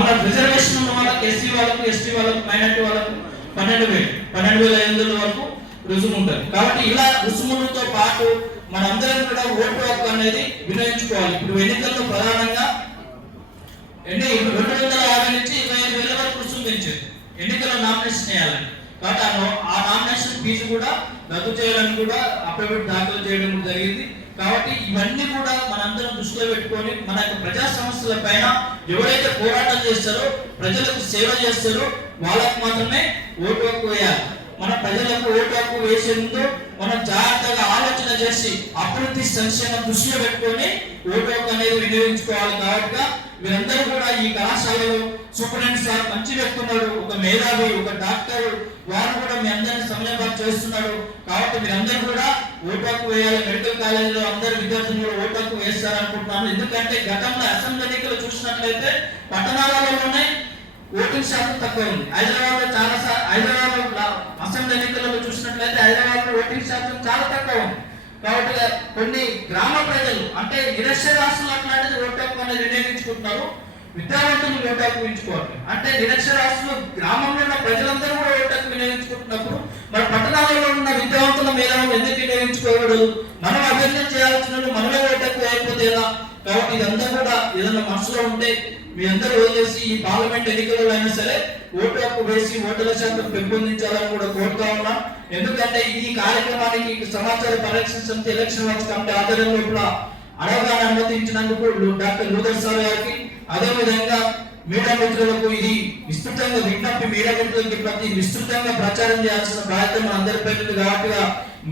మళ్ళీ రిజర్వేషన్ ఉన్న వాళ్ళకి, ఎస్సీ వాళ్ళకు, ఎస్టీ వాళ్ళకు, మైనార్టీ వాళ్ళకు 12,500 వరకు రుసుము ఉంటుంది. కాబట్టి ఇలా రుసుములతో పాటు మనందరం కూడా ఓటు హక్కు అనేది వినియోగించుకోవాలి. ఇప్పుడు ఎన్నికల్లో ప్రధానంగా 250 నుంచి 25,000 వరకు రుసుము పెంచింది ఎన్నికల్లో నామినేషన్ చేయాలని. కాబట్టి ఆ నామినేషన్ ఫీజు కూడా రద్దు చేయాలని కూడా అఫిడవిట్ దాఖలు చేయడం జరిగింది. కాబట్టి ఇవన్నీ కూడా మనందరం దృష్టిలో పెట్టుకొని మన యొక్క ప్రజా సమస్యల పైన ఎవరైతే పోరాటం చేస్తారో, ప్రజలకు సేవ చేస్తారో వాళ్ళకు మాత్రమే ఓటు హక్కు వేయాలి. మన ప్రజలకు ఓటు హక్కు వేసే ముందు మనం జాగ్రత్తగా ఆలోచన చేసి అభివృద్ధి సంక్షేమం దృష్టిలో పెట్టుకొని ఓటు హక్కు అనేది వినియోగించుకోవాలి. కాబట్టి మీరందరూ కూడా ఈ కళాశాలలో సూపరింటెండెంట్ సార్ మంచి వ్యక్తున్నాడు, ఒక మేధావి, ఒక డాక్టర్, వారు కూడా మీ అందరినీ సమన్వయం చేస్తున్నాడు. కాబట్టి మీరందరూ కూడా ఓటు హక్కు వేయాలి. మెడికల్ కాలేజీలో అందరు విద్యార్థులు కూడా ఓటు హక్కు వేస్తారనుకుంటున్నాను. ఎందుకంటే గతంలో అసెంబ్లీ ఎన్నికలు చూసినట్లయితే పట్టణాలలోనే ఓటింగ్ శాతం తక్కువ ఉంది. హైదరాబాద్లో అసెంబ్లీ ఎన్నికలలో చూసినట్లయితే హైదరాబాద్లో ఓటింగ్ శాతం చాలా తక్కువ ఉంది. కాబట్టి కొన్ని గ్రామ ప్రజలు అంటే నిరక్షరాస్యులు అట్లాంటిది ఓటు హక్కు అనేది వినియోగించుకుంటున్నారు. విద్యావంతులు ఓటు హక్కు వినియోగించుకోవాలి. అంటే నిరక్షరాస్యులు గ్రామంలో ఉన్న ప్రజలందరూ కూడా ఓటు హక్కు వినియోగించుకుంటున్నప్పుడు మరి పట్టణాలలో ఉన్న విద్యావంతుల మీద ఎందుకు వినియోగించుకోకూడదు? మనం అభ్యర్థన చేయాల్సిన మనమే ఓటు హక్కు వేయకపోతే ఎలా? కాబట్టి ఇదంతా కూడా ఏదైనా మనసులో ఉంటే మీ అందరూ వదిలేసి ఈ పార్లమెంట్ ఎన్నికలలో అయినా సరే ఓటు హక్కు వేసి ఓటర్ల శాతం పెంపొందించాలని కూడా కోరుతా ఉన్నాం. ఎందుకంటే ఈ కార్యక్రమానికి సమాచార పరిరక్షణ సమితి ఎలక్షన్ వాచ్ కమిటీ ఆధ్వర్యంలో కూడా అడగగానే అనుమతించినందుకు డాక్టర్ లూథర్ సార్ గారికి, అదేవిధంగా మీడియా మిత్రులకు ఇది విస్తృతంగా విజ్ఞప్తి, మీడియా మిత్రులకి ప్రతి విస్తృతంగా ప్రచారం చేయాల్సిన బాధ్యత మన అందరిపై ఉంది. కాబట్టి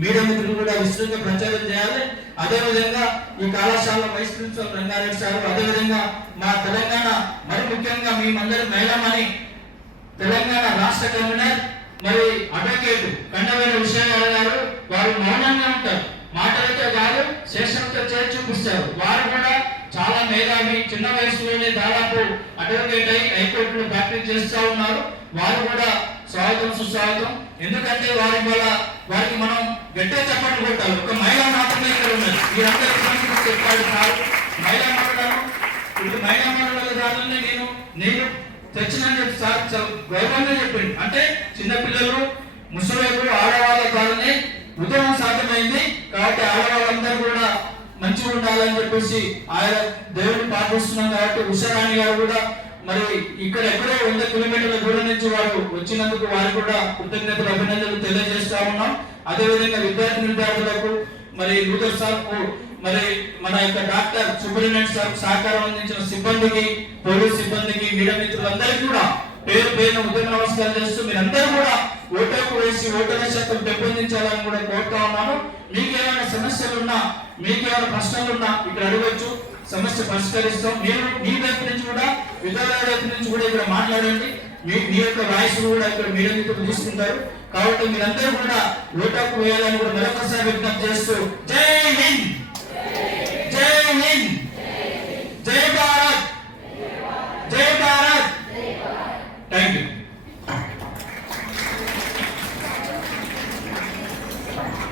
మీడియా మిత్రులు కూడా విస్తృతంగా ప్రచారం చేయాలి. అదేవిధంగా ఈ కళాశాల వైస్ ప్రిన్సిపల్ రంగారెడ్డి సార్, అదేవిధంగా మా తెలంగాణ, మరి ముఖ్యంగా మేమందరి మహిళమని తెలంగాణ రాష్ట్ర కన్వీనర్ మరి అడ్వకేట్ కండవేల విషయాల గారు, వారు మౌనంగా ఉంటారు, మాటలతో కాదు శేషంతో చేసి చూపిస్తారు. వారు కూడా చాలా మేధావి, చిన్న వయసులోనే దాదాపు అడ్వకేట్ అయి హైకోర్టులో ప్రాక్టీస్ చేస్తూ ఉన్నారు. వారు కూడా స్వాగతం సుస్వాగతం. ఎందుకంటే వారికి మనం గట్టిగా చప్పట్లు కొట్టాలి. ఒక మహిళా మాత్రమే ఇక్కడ ఉన్నది. మీరందరూ చెప్పాడు సార్, మహిళా మండలం, ఇప్పుడు మహిళా మండల దారులని నేను తెచ్చినని చెప్పి సార్ గౌరవంగా చెప్పింది. అంటే చిన్నపిల్లలు, ముసలిలు, ఆడవాళ్ళ ద్వారానే ఉద్యమం సాధ్యమైంది. కాబట్టి ఆడవాళ్ళందరూ కూడా మంచిగా ఉండాలని చెప్పేసి ఆయన దేవుడిని ప్రార్థిస్తున్నాం. కాబట్టి ఉషారాణి గారు కూడా మరి ఇక్కడ ఎక్కడో 100 కిలోమీటర్ల దూరం నుంచి వారు వచ్చినందుకు వారు కూడా కృతజ్ఞతలు, అభినందనలు తెలియజేస్తా ఉన్నాం. అదేవిధంగా విద్యార్థులకు మరి లూథర్ సార్ కు, మరి మన యొక్క డాక్టర్ సూపరింటెండెంట్ సార్ సహకారం అందించిన సిబ్బందికి, పోలీస్ సిబ్బందికి, మీడియా మిత్రులందరికీ కూడా పేరు పేరున ఉద్యమ నమస్కారం చేస్తూ మీరందరూ కూడా ఓటు హక్కు వేసి ఓటర్ల శాతం పెంపొందించాలని కూడా కోరుతా ఉన్నాను. మీకేమైనా సమస్యలున్నా, మీకేమైనా ప్రశ్నలున్నా ఇక్కడ అడగవచ్చు, సమస్య పరిష్కరిస్తాం. మీరు మీ వైపు నుంచి కూడా, విద్యాలయ వైపు నుంచి కూడా ఇక్కడ మాట్లాడండి. మీ యొక్క వాయిస్ కూడా ఇక్కడ మీడియా మిత్రులు తీసుకుంటారు. కాబట్టి మీరందరూ కూడా ఓటు హక్కు వేయాలని కూడా మరొకసారి విజ్ఞప్తి చేస్తూ జై హింద్, జై హింద్.